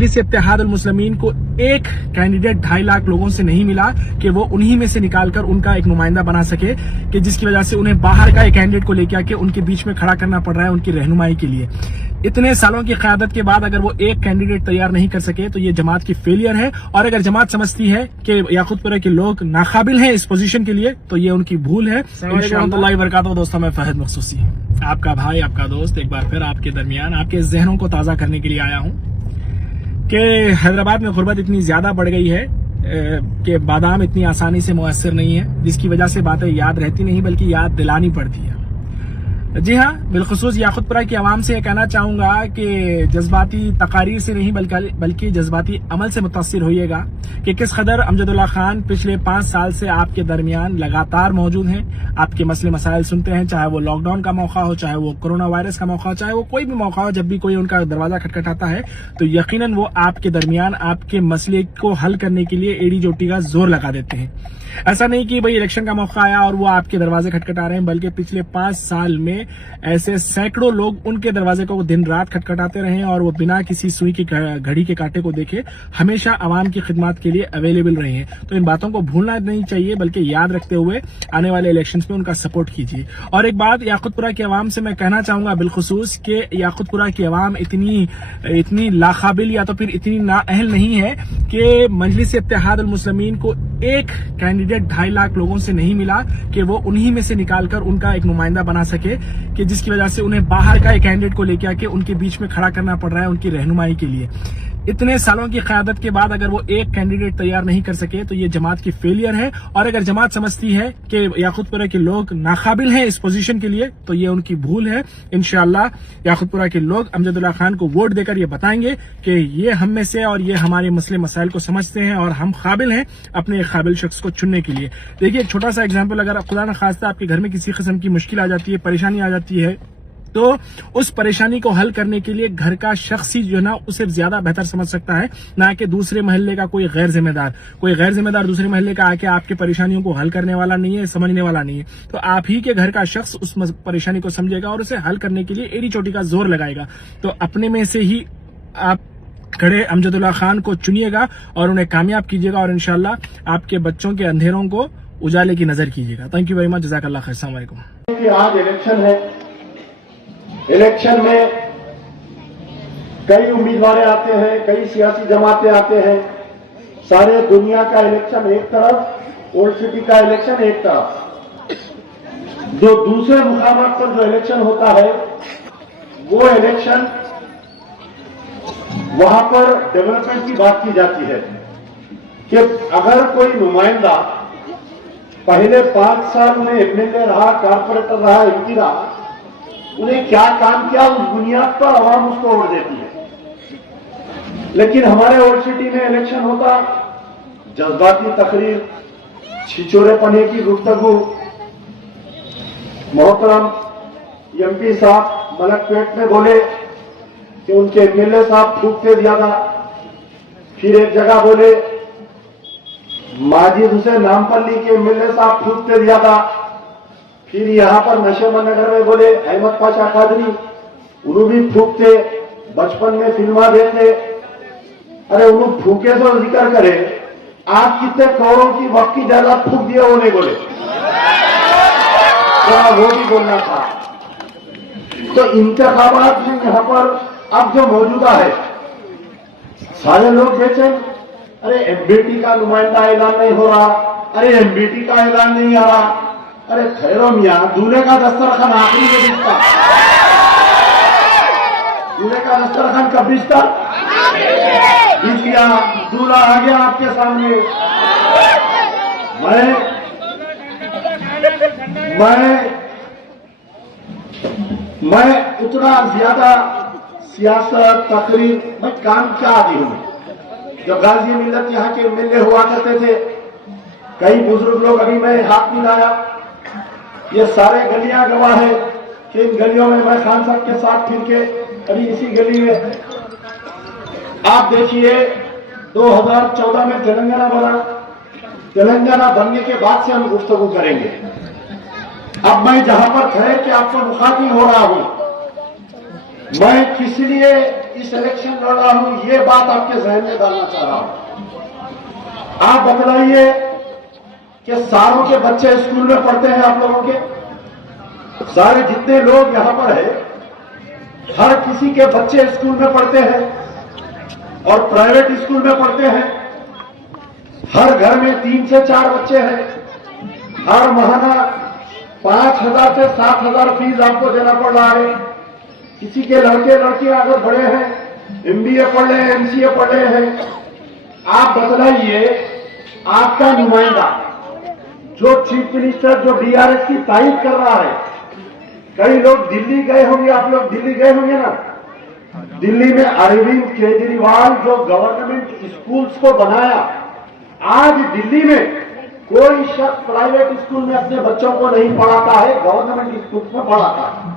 मजलिस इत्तेहादुल मुस्लिमीन को एक कैंडिडेट 2.5 लाख लोगों से नहीं मिला कि वो उन्हीं में से निकालकर उनका एक नुमाइंदा बना सके, कि जिसकी वजह से उन्हें बाहर का एक कैंडिडेट को लेकर आके उनके बीच में खड़ा करना पड़ रहा है उनकी रहनुमाई के लिए। इतने सालों की क़यादत के बाद अगर वो एक कैंडिडेट तैयार नहीं कर सके तो ये जमात की फेलियर है। और अगर जमात समझती है कि याकूतपुरा के लोग नाकाबिल हैं इस पोजीशन के लिए तो ये उनकी भूल है। इंशाअल्लाह बरकातहू। दोस्तों, मैं फहद मखसूसी आपका भाई, आपका दोस्त, एक बार फिर आपके दरमियान आपके जहनों को ताज़ा करने के लिए आया हूँ कि हैदराबाद में गुर्बत इतनी ज्यादा बढ़ गई है कि बादाम इतनी आसानी से मुयस्सर नहीं है, जिसकी वजह से बातें याद रहती नहीं बल्कि याद दिलानी पड़ती है। जी हाँ, बिलखुसूस याकूतपुरा की आवाम से यह कहना चाहूंगा कि जज्बाती तकारीर से नहीं बल्कि जज्बाती अमल से मुतासिर होइएगा कि किस कदर अमजदुल्ला खान पिछले 5 साल से आपके दरमियान लगातार मौजूद हैं, आपके मसले मसाइल सुनते हैं, चाहे वो लॉकडाउन का मौका हो, चाहे वो कोरोना वायरस का मौका हो, चाहे वो कोई भी मौका हो। जब भी कोई उनका दरवाजा खटखटाता है तो यकीनन वो आपके दरमियान आपके मसले को हल करने के लिए एड़ी चोटी का जोर लगा देते हैं। ऐसा नहीं कि भाई इलेक्शन का मौका आया और वो आपके दरवाजे खटखटा रहे हैं, बल्कि पिछले 5 साल में ऐसे सैकड़ों लोग उनके दरवाजे को दिन रात खटखटाते रहे और वो बिना किसी सुई की घड़ी के कांटे को देखे हमेशा आवाम की खिदमत के लिए अवेलेबल रहे हैं। तो इन बातों को भूलना नहीं चाहिए, बल्कि याद रखते हुए आने वाले इलेक्शंस में उनका सपोर्ट कीजिए। और एक बात याकूतपुरा की आवाम से मैं कहना चाहूंगा बिलखुसूस कि याकूतपुरा की आवाम इतनी लाकाबिल या तो फिर इतनी नाअहल नहीं है कि मजलिस इत्तेहादुल मुस्लिमीन को एक कैंडिडेट 2.5 लाख लोगों से नहीं मिला कि वो उन्हीं में से निकालकर उनका एक नुमाइंदा बना सके, कि जिसकी वजह से उन्हें बाहर का एक कैंडिडेट को लेकर आके उनके बीच में खड़ा करना पड़ रहा है उनकी रहनुमाई के लिए। इतने सालों की क़यादत के बाद अगर वो एक कैंडिडेट तैयार नहीं कर सके तो ये जमात की फेलियर है। और अगर जमात समझती है कि याकूतपुरा के लोग नाकाबिल हैं इस पोजीशन के लिए तो ये उनकी भूल है। इंशाअल्लाह याकूतपुरा के लोग अमजदुल्ला खान को वोट देकर ये बताएंगे कि ये हम में से और ये हमारे मसले मसाइल को समझते हैं और हम काबिल हैं अपने एक काबिल शख्स को चुनने के लिए। देखिए, एक छोटा सा एग्जाम्पल, अगर खुदा न खास्ता आपके घर में किसी किस्म की मुश्किल आ जाती है, परेशानी आ जाती है, तो उस परेशानी को हल करने के लिए घर का शख्स ही जो है ना उसे ज्यादा बेहतर समझ सकता है, ना कि दूसरे महल्ले का कोई गैर जिम्मेदार दूसरे महल्ले का आके आपके परेशानियों को हल करने वाला नहीं है, समझने वाला नहीं है। तो आप ही के घर का शख्स उस परेशानी को समझेगा और उसे हल करने के लिए एड़ी चोटी का जोर लगाएगा। तो अपने में से ही आप खड़े अमजदुल्ला खान को चुनिएगा और उन्हें कामयाब कीजिएगा और इंशाअल्लाह आपके बच्चों के अंधेरों को उजाले की नजर कीजिएगा। Thank you very much. जज़ाकल्लाह खैर। अस्सलाम वालेकुम। आज इलेक्शन है, इलेक्शन में कई उम्मीदवार आते हैं, कई सियासी जमातें आते हैं। सारे दुनिया का इलेक्शन एक तरफ, ओल्ड सिटी का इलेक्शन एक तरफ। जो दूसरे मुकामात पर जो इलेक्शन होता है वो इलेक्शन वहां पर डेवलपमेंट की बात की जाती है कि अगर कोई नुमाइंदा पहले 5 साल में एमएलए रहा, कारपोरेटर रहा, एमपी रहा, उन्हें क्या काम किया उस बुनियाद पर आवाम उसको वोट देती है। लेकिन हमारे ओल्ड सिटी में इलेक्शन होता, जज्बाती तकरीर, छिछोरेपने की गुफ्तगू। मोहतरम एमपी साहब मलकपेट में बोले कि उनके एमएलए साहब थूकते ज्यादा, फिर एक जगह बोले माजिद हुसैन नामपल्ली के एमएलए साहब थूकते ज्यादा, फिर यहां पर नशेमन नगर में बोले अहमद पाशा कादरी, उन्हों भी थूकते, बचपन में फिल्मा देखते। अरे उन्हों थूके तो जिक्र करे, आप कितने करोड़ों की वक्त की जायदाद थूक दिए वो नहीं बोले, तो वो भी बोलना था। तो इंतखाबात में यहां पर अब जो मौजूदा है, सारे लोग बेचैन, अरे एमबीटी का नुमाइंदा ऐलान नहीं हो रहा, अरे एमबीटी का ऐलान नहीं आ रहा। अरे खैरो मियां, दूल्हे का दस्तरखान आखिरी में बिकता, दूल्हे का दस्तरखान कब बिकता? बिक गया, दूल्हा आ गया आपके सामने। मैं उतना ज्यादा सियासत तकरीर मैं काम क्या आदि हूं। जब गाजी मिल्लत यहाँ के एमएलए हुआ करते थे, कई बुजुर्ग लोग, अभी मैं हाथ मिलाया, ये सारे गलियां गवाह है कि इन गलियों में मैं खान साहब के साथ फिर के अभी इसी गली में आप देखिए 2014 में तेलंगाना बना, तेलंगाना बनने के बाद से हम गुफ्तगू करेंगे। अब मैं जहां पर खड़े कि आपको मुखातिब हो रहा हूं, मैं किस लिए इस इलेक्शन लड़ रहा हूं, ये बात आपके जहन में डालना चाह रहा हूं। आप बतलाइए कि सारों के बच्चे स्कूल में पढ़ते हैं आप लोगों के? सारे जितने लोग यहां पर है, हर किसी के बच्चे स्कूल में पढ़ते हैं और प्राइवेट स्कूल में पढ़ते हैं। हर घर में 3 से 4 बच्चे हैं। हर महीना 5,000 से 7,000 फीस आपको देना पड़ रहा है। किसी के लड़के लड़कियां अगर बड़े हैं, MBA पढ़ रहे हैं, MCA पढ़ रहे हैं, आप बतलाइए आपका नुमाइंदा जो चीफ मिनिस्टर, जो DRS की तारीफ कर रहा है, कई लोग दिल्ली गए होंगे, आप लोग दिल्ली गए होंगे ना? दिल्ली में अरविंद केजरीवाल जो गवर्नमेंट स्कूल्स को बनाया, आज दिल्ली में कोई शख्स प्राइवेट स्कूल में अपने बच्चों को नहीं पढ़ाता है, गवर्नमेंट स्कूल में पढ़ाता है।